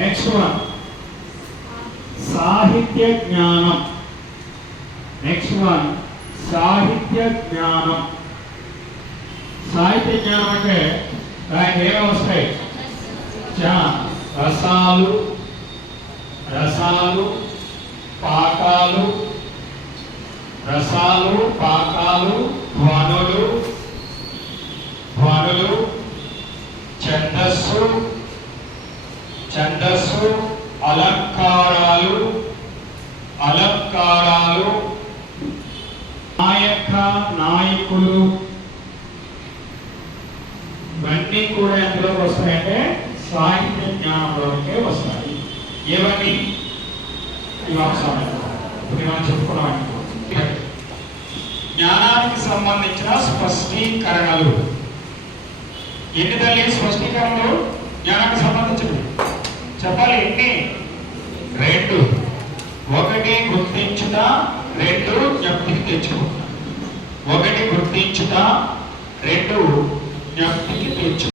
Next one సాహిత్య జ్ఞానం. Next one సాహిత్య జ్ఞానం. సాహిత్య జ్ఞానం అంటే దానికి ఏమేమి వస్తాయి? రసాలు, రసాలు, పాకాలు, రసాలు, పాకాలు, ధ్వనులు, ధ్వనులు, ఛందస్సు, ఛందస్సు, అలంకారాలు, అలంకారాలు, నాయక, నాయకులు, ఇవన్నీ కూడా ఎందులోకి వస్తాయంటే సాహిత్య జ్ఞానంలోకే వస్తాయి. ఏవన్నీ ఇవి అవసరం ఇప్పుడు మనం చెప్పుకున్నాం. జ్ఞానానికి సంబంధించిన స్పష్టీకరణలు ఎన్ని తల్లి? స్పష్టీకరణలు జ్ఞానానికి సంబంధించినవి చెప్పాలి. ఎన్ని? 2. 1 గుర్తించుట, 2 జ్ఞప్తికి తెచ్చుకుంటా. 1 గుర్తించుట, 2 జ్ఞప్తికి తెచ్చు.